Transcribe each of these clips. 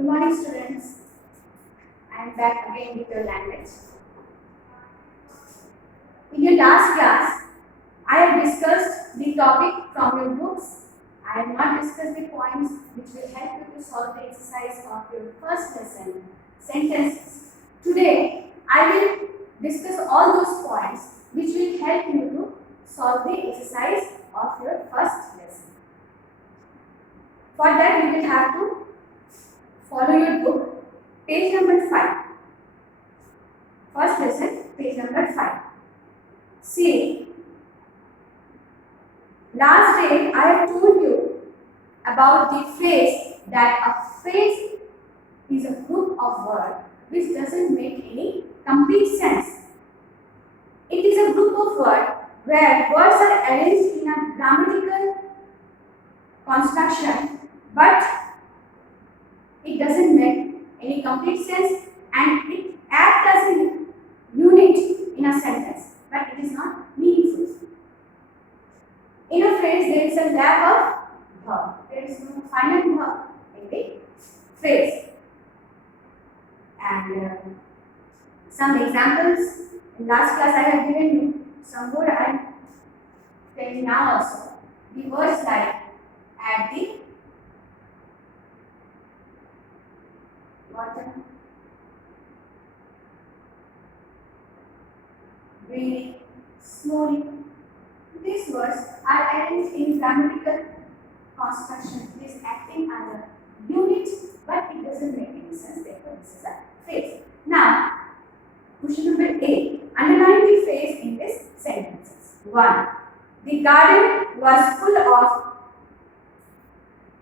Good morning, students. I am back again with your language. In your last class, I have discussed the topic from your books. I have not discussed the points which will help you to solve the exercise of your first lesson, sentences. Today, I will discuss all those points which will help you to solve the exercise of your first lesson. For that, you will have to follow your book, page number 5. First lesson, page number 5. See, last day I have told you about the phrase that a phrase is a group of words which doesn't make any complete sense. It is a group of words where words are arranged in a grammatical construction, but it doesn't make any complete sense and it acts as a unit in a sentence, but it is not meaningful. In a phrase, there is a lack of verb. There is no final verb in the phrase. And some examples in last class I have given you. Some more I am telling now also. The words like at the bottom, breathing, slowly. These words are arranged in grammatical construction. It is acting as a unit, but it doesn't make any sense. Therefore, this is a phrase. Now, question number 8. Underline the phrase in this sentences. 1. The garden was full of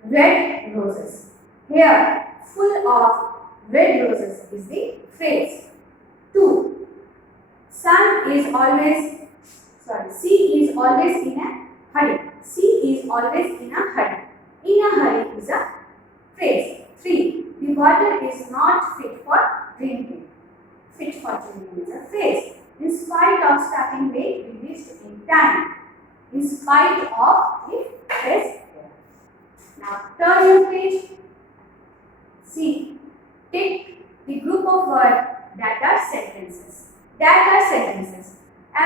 red roses. Here, full of red roses is the phrase. 2. C is always in a hurry. C is always in a hurry. In a hurry is a phrase. 3. The water is not fit for drinking. Fit for drinking is a phrase. In spite of starting late, we reached in time. In spite of the phrase. Now turn your page. See, take the group of words that are sentences. As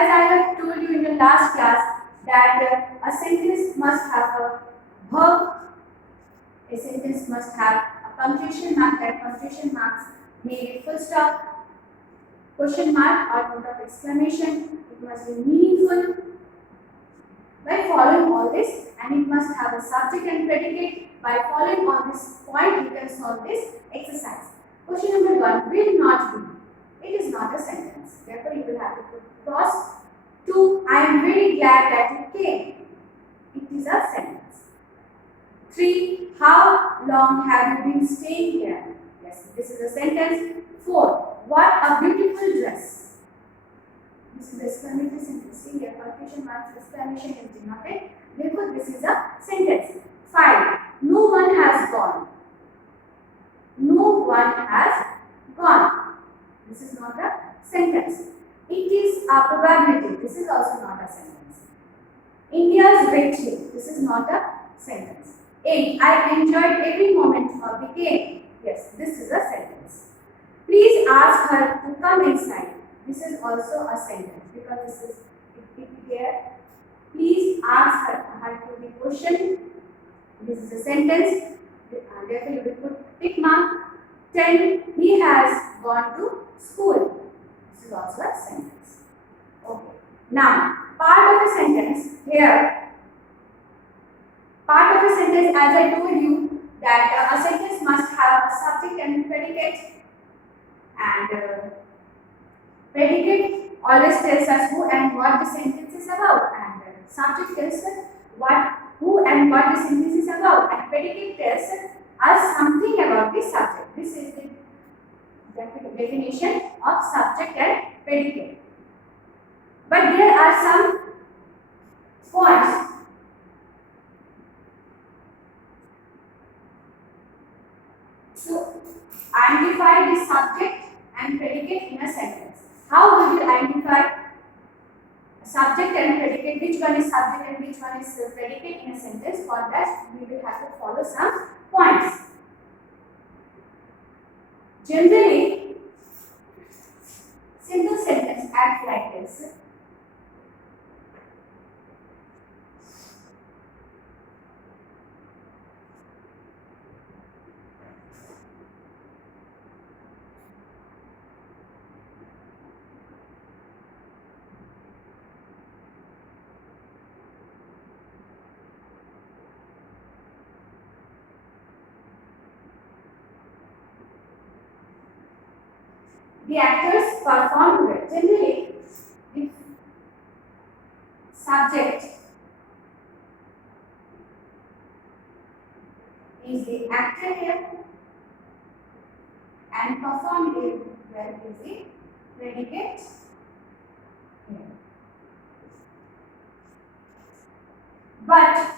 I have told you in the last class that a sentence must have a verb, a sentence must have a punctuation mark, that punctuation marks may be full stop, question mark or note of exclamation, it must be meaningful. By following all this, and it must have a subject and predicate. By following all this point, you can solve this exercise. Question number 1 will not be. It is not a sentence. Therefore, you will have to put cross. 2. I am very glad that you came. It is a sentence. 3. How long have you been staying here? Yes, this is a sentence. 4. What a beautiful dress. This is exclamatory sentence. See here, punctuation marks, exclamation is denoted. Therefore, this is a sentence. 5. No one has gone. No one has gone. This is not a sentence. It is a probability. This is also not a sentence. India's victory. This is not a sentence. 8. I enjoyed every moment of the game. Yes, this is a sentence. Please ask her to come inside. This is also a sentence because this is here. Please ask her to the question. This is a sentence. Therefore, you will put tick mark. 10. He has gone to school. This is also a sentence. Okay. Now, part of a sentence here. Part of a sentence, as I told you, that a sentence must have a subject and predicate. And predicate always tells us who and what the sentence is about. And subject tells us who and what the sentence is about. And predicate tells us something about the subject. This is the definition of subject and predicate. But there are some points to identify the subject and predicate in a sentence. How will you identify subject and predicate? Which one is subject and which one is predicate in a sentence? For that, we will have to follow some points. Generally, simple sentence act like this. The actors perform well. Generally, the subject is the actor here and performed well is the predicate here. But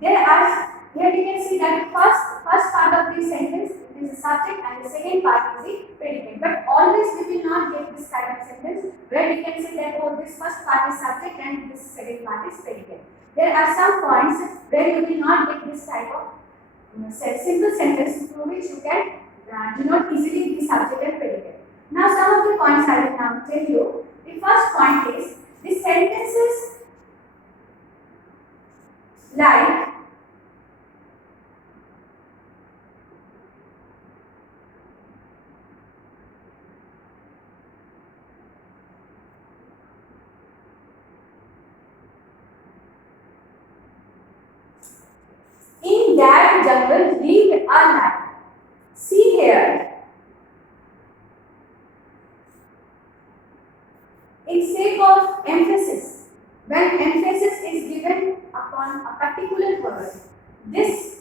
there are, here you can see that the first part of the sentence is the subject and the second part is the predicate. But always we will not get this kind of sentence where we can say that oh, this first part is subject and this second part is predicate. There are some points where you will not get this type of simple sentence through which you can denote easily the subject and predicate. Now some of the points I will now tell you. The first point is the sentences like in that jungle lived a lion. See here, in sake of emphasis, when emphasis is given upon a particular word, this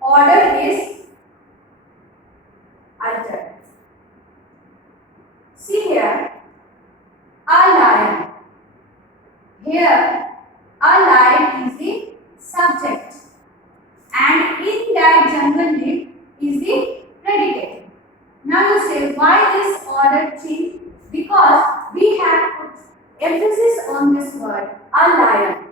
order is altered. See here, a lion. Here, a lion is the subject and in that jungle lived is the predicate. Now you say why this order change? Because we have put emphasis on this word, a lion.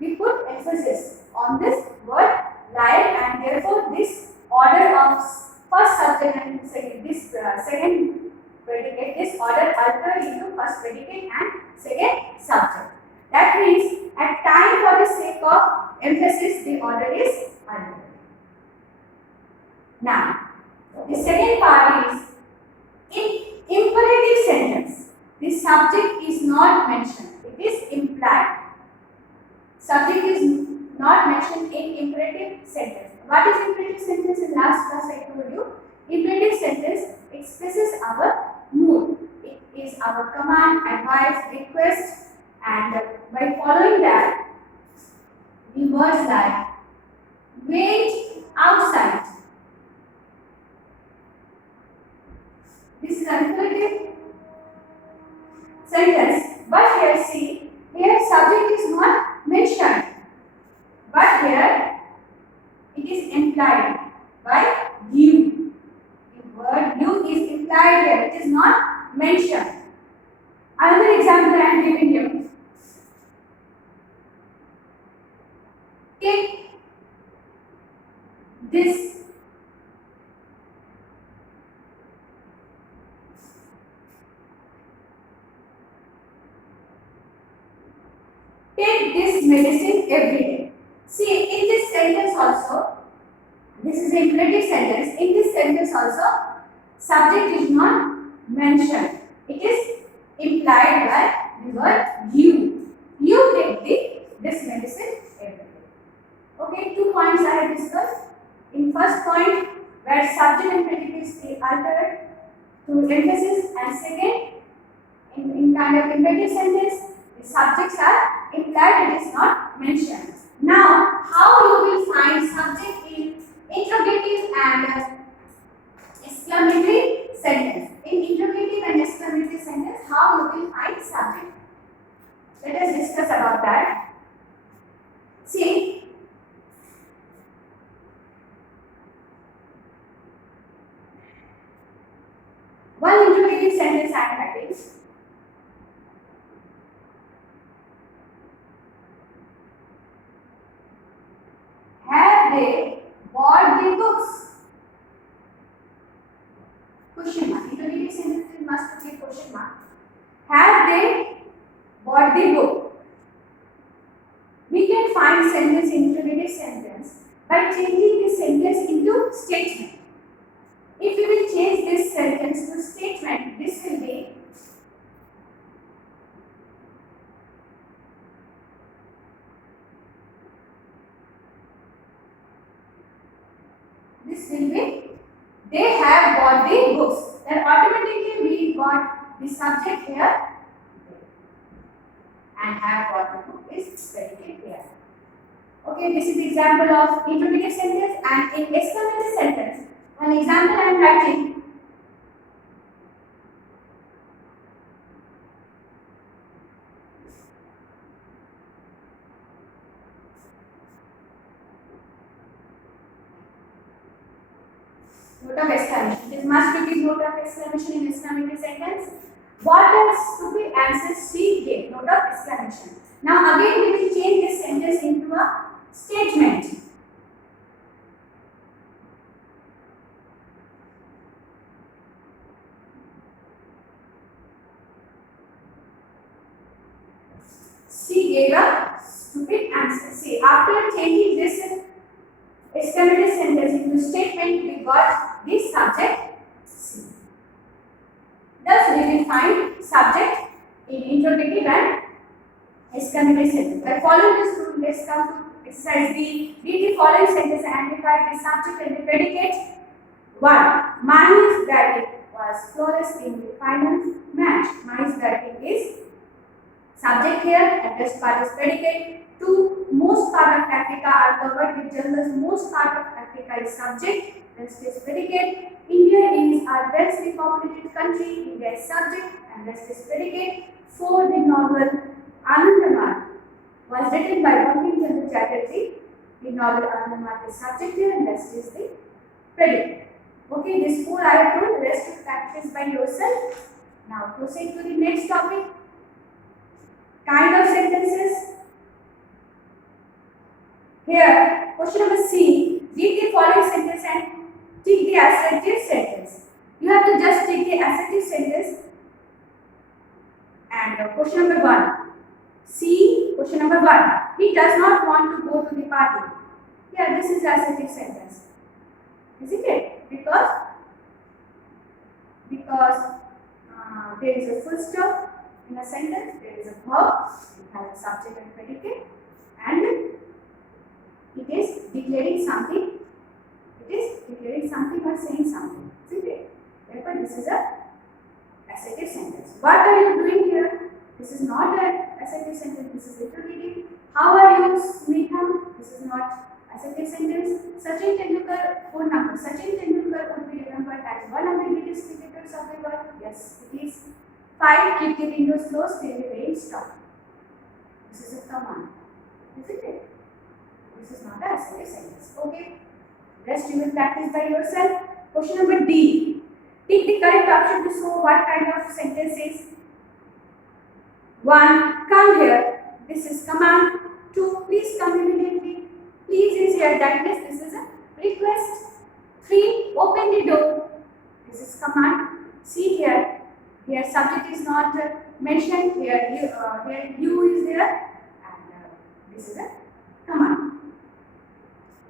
We put emphasis on this word lion and therefore this order of first subject and second, this second predicate, this order altered into first predicate and second subject. That means at time for the sake of emphasis the order is altered. Now the second part is in imperative sentence. The subject is not mentioned, it is implied. Subject is not mentioned in imperative sentence. What is imperative sentence? In last class I told you. Imperative sentence expresses our mood. It is our command, advice, request, and by following that, the words like wait outside. This is an imperative sentence, but here see, here subject is not mentioned, but here it is implied by you. The word you is implied here, it is not mentioned. Another example I am giving you. Take this medicine every day. See, in this sentence also, this is a imperative sentence. In this sentence also, subject is not mentioned. It is implied by the word you. You take this medicine every day. Okay, 2 points I have discussed. In first point, where subject and predicate is altered to emphasis, and second, in kind of imperative sentence, the subjects are implied, it is not mentioned. Now, how you will find subject in interrogative and exclamatory sentence? In interrogative and exclamatory sentence, how you will find subject? Let us discuss about that. See, one interrogative sentence I am writing. Have they bought the books? statement. If we will change this sentence to statement, this will be they have got the books. Then automatically we got the subject here and have got the book is predicate here. Okay, this is the example of interrogative sentence, and in exclamative sentence, one example I am writing. Note of exclamation. It must repeat note of exclamation in exclamative sentence. What a stupid answer she gave. Note of exclamation. Now again we will change this sentence into a statement. She gave a stupid answer. See, after changing this exclamative sentence into statement, we got this subject C. Thus, we will find subject in interrogative and exclamative sentence. By following this rule, let's come to exercise B. Read the following sentence and identify the subject and the predicate. 1. Mani's batting was flawless in the final match. Mani's batting is subject here, and this part is predicate. 2. Most part of Africa are covered with jungles. Most part of Africa is subject, rest is predicate. India is a densely populated country. India is subject and rest is predicate. 4. The novel Anandaman was written by Bankim Chandra Chatterjee. The novel Anandaman is subject here and rest is the predicate. Okay, this 4 I have told, the rest you practice by yourself. Now proceed to the next topic. Kind of sentences. Here, question number C. Read the following sentence and tick the assertive sentence. You have to just tick the assertive sentence. And question number 1. C. Question number 1. He does not want to go to the party. Here, this is assertive sentence. Isn't it? Because there is a full stop in a sentence. There is a verb. It has a subject and predicate, and it is declaring something. It is declaring something or saying something. Isn't it? Therefore, this is a assertive sentence. What are you doing here? This is not an assertive sentence. This is interrogative. How are you, Smita? This is not assertive sentence. Sachin Tendulkar phone number. Sachin Tendulkar would be remembered as one of the greatest cricketers of the world. Yes, it is. 5. Keep the windows closed till the rain stops. This is a command. Isn't it? This is not a assertive sentence. Okay. Rest you will practice by yourself. Question number D. Pick the correct option to show what kind of sentence is. 1. Come here. This is command. 2. Please come immediately. Please is here. That means this is a request. 3. Open the door. This is command. See here. Here subject is not mentioned. Here you is there. And this is a command.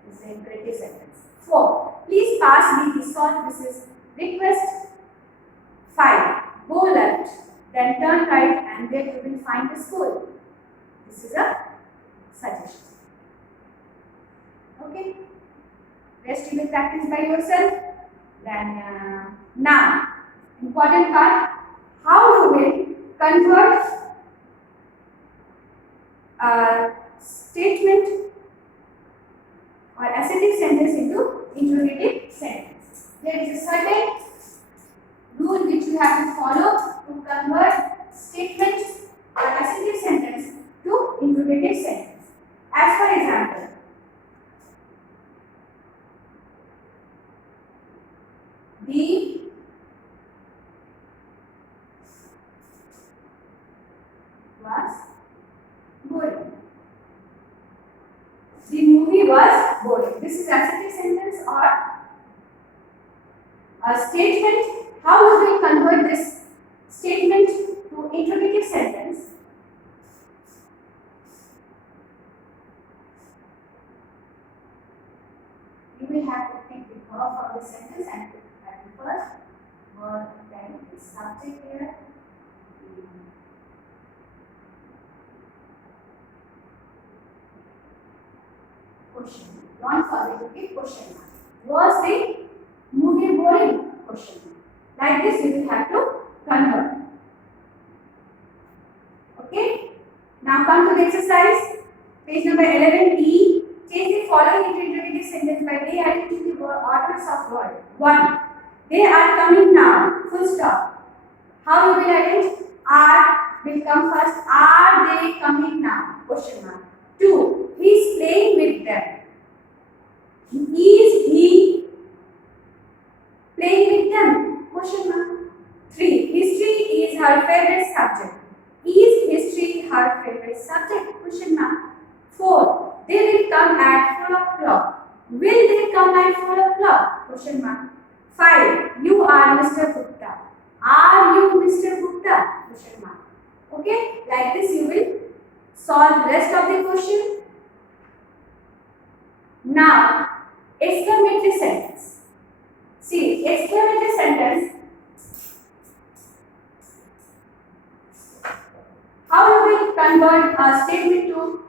This is an imperative sentence. 4. Please pass me the salt. This is request. 5. Go left, then turn right, and then you will find the school. This is a suggestion. Okay. Rest you will practice by yourself. Then now, important part. How you will convert a statement or assertive sentence into interrogative sentence. There is a certain rule which you have to follow to convert statement or assertive sentence to interrogative sentence. As for example, the was boring. The movie was boring. This is assertive sentence or a statement. How do we convert this statement to interrogative sentence? you will have to pick the verb of the sentence and put at the first word, then the subject here. Question. Don't forget to give question mark. Was the movie boring? Question mark. Like this, you will have to convert. Okay. Now come to the exercise. Page number 11E. Change the following into interrogative sentence by rearranging the orders of word. 1. They are coming now. Full stop. How you will arrange? Are will come first. Are they coming now? Question mark. 2. He is playing with them. Is he playing with them? Question mark. 3. History is her favorite subject. Is history her favorite subject? Question mark. 4. They will come at 4 o'clock. Will they come at 4 o'clock? Question mark. 5. You are Mr. Gupta. Are you Mr. Gupta? Question mark. Okay, like this you will solve rest of the question. Now, exclamatory sentence. See, exclamatory sentence. How you will convert a statement to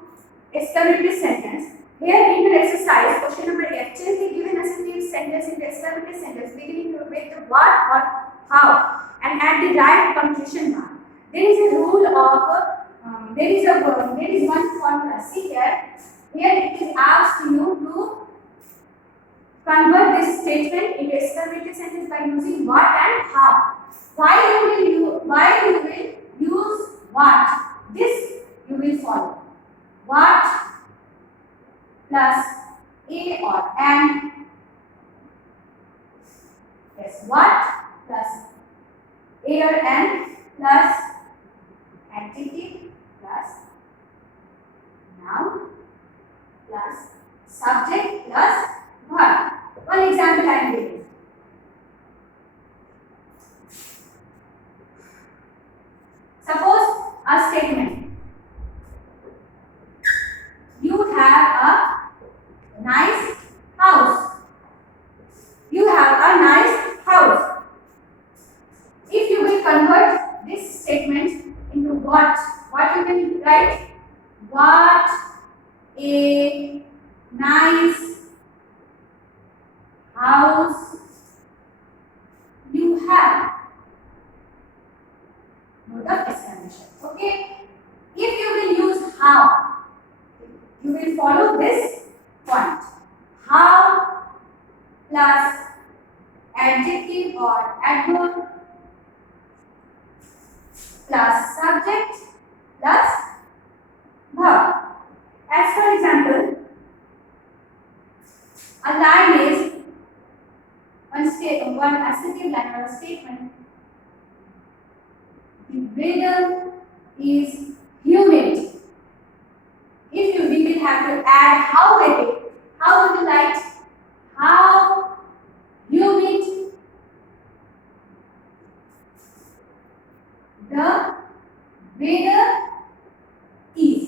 exclamatory sentence? Here in your exercise, question number 8, change the given assertive sentence into exclamatory sentence beginning with the what or how and add the right punctuation mark. There is a rule of there is one formula. See here. Here it is asked you to convert this statement into exclamatory sentence by using what and how. Why you will use what? This you will follow. What plus a or and. Yes, what plus a or and plus adjective plus noun plus subject plus verb. One example I am giving. Suppose a statement. You have a nice house. You have a nice house. If you will convert this statement into what you can write? What a nice house you have. Note of exclamation. Okay. If you will use how, you will follow this point. How plus adjective or adverb plus subject plus verb. As for example, a line is one assertive line or a statement. The weather is humid. If we will have to add how with it. How would you write? How humid the weather is.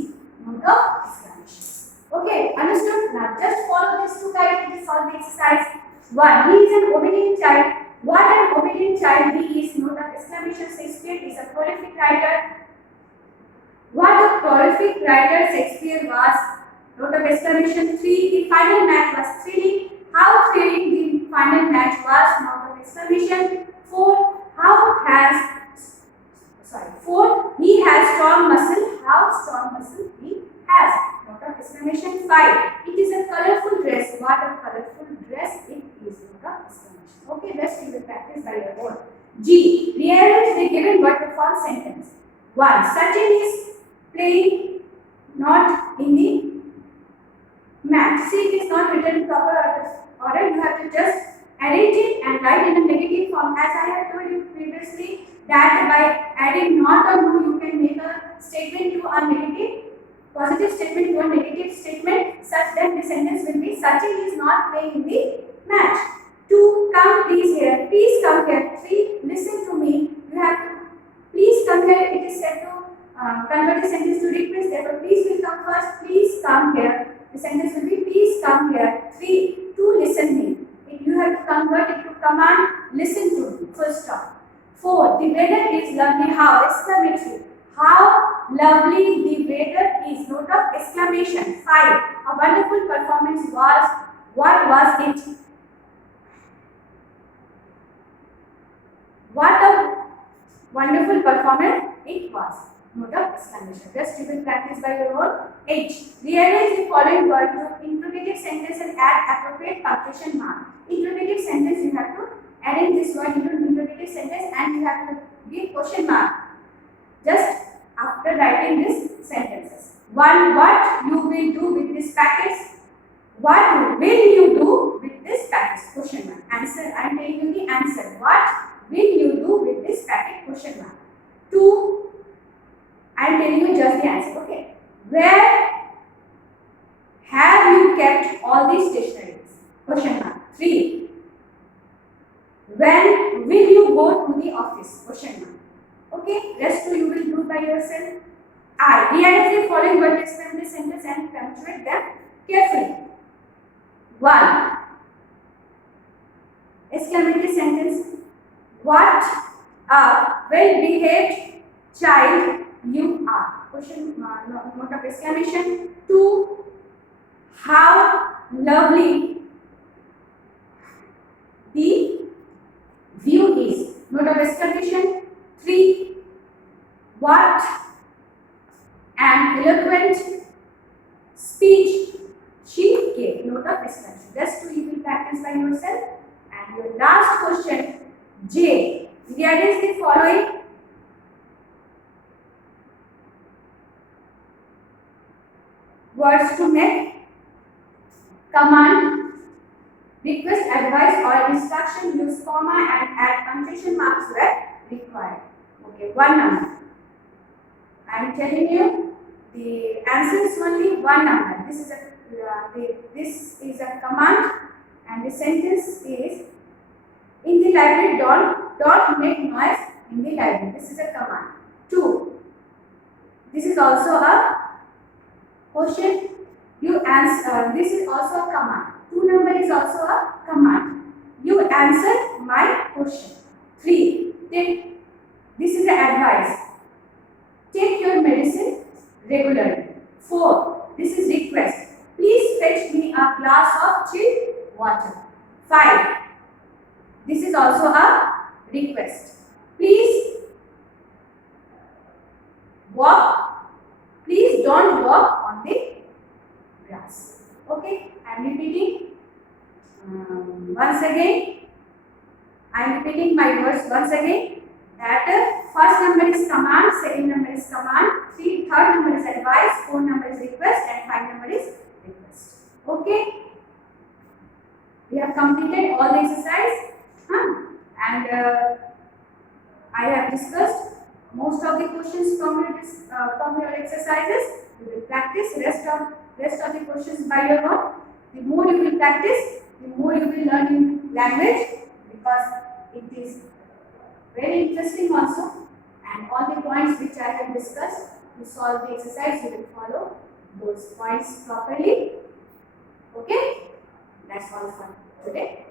Note of exclamation. Okay, understood? Now just follow these two guides to solve the exercise. 1. He is an obedient child. What an obedient child he is. Note of exclamation. Shakespeare is a prolific writer. What a prolific writer Shakespeare was. Note of exclamation. 3. The final match was thrilling. How thrilling the final match was. Note of exclamation. 4. 4. He has strong muscle. How strong muscle he has. Note of exclamation. 5. It is a colorful dress. What a colorful dress it is. Note of exclamation. Okay, rest you will practice by your own. G. Rearrange the given word to form sentence. 1. Sachin is playing not in the match. See, it is not written in proper order. You have to just arrange it and write in a negative form. As I have told you previously, that by adding not or no, you can make a statement to a negative, positive statement to a negative statement, such that the sentence will be Sachin is not playing in the match. 2. Come please here. Please come here. 3. Listen to me. You have to please come here. It is said to convert the sentence to request. Therefore, please will come first. Please come here. The sentence will be please come here. 3. To listen command, listen to me. Full stop. 4. The weather is lovely. How? Exclamatory. How lovely the weather is. Note of exclamation. 5. A wonderful performance was. What was it? What a wonderful performance it was. Note of exclamation. Just you will practice by your own. 8. Rearrange the following word to interrogative sentence and add appropriate punctuation mark. Interrogative sentence, you have to arrange this word into interrogative sentence and you have to give question mark just after writing these sentences. 1. What you will do with this package? What will you do with this package? Question mark. Answer. I am telling you the answer. What will you do with this packet? Question mark. 2. I am telling you just the answer. Okay. Where have you kept all these stationeries? Question mark. 3. When will you go to the office? Question mark. Okay. Rest 2 you will do by yourself. I. Rearrange the following word explanatory sentence and punctuate them carefully. 1. Exclamatory sentence. What a well-behaved child you are. Question note of exclamation. 2. How lovely the view is. Note of exclamation. 3. What an eloquent speech she gave. Note of exclamation. Just 2 you will practice by yourself. And your last question. J. Rearrange the following words to make command, request, advice or instruction. Use comma and add punctuation marks where required. Okay, 1 number. I am telling you the answer is only 1 number. This is a command and the sentence is, in the library, don't make noise in the library. This is a command. 2. This is also a question. You answer. This is also a command. 2 number is also a command. You answer my question. 3. This is an advice. Take your medicine regularly. 4. This is request. Please fetch me a glass of chilled water. 5. This is also a request. Please walk. Please don't walk on the grass. Okay, I am repeating once again. I am repeating my words once again. That first number is command, second number is command, third number is advice, fourth number is request, and 5 number is request. Okay, we have completed all the exercise. And I have discussed most of the questions from your exercises. You will practice rest of the questions by your own. The more you will practice, the more you will learn in language, because it is very interesting also. And all the points which I have discussed, to solve the exercise, you will follow those points properly. Okay, that's all for today.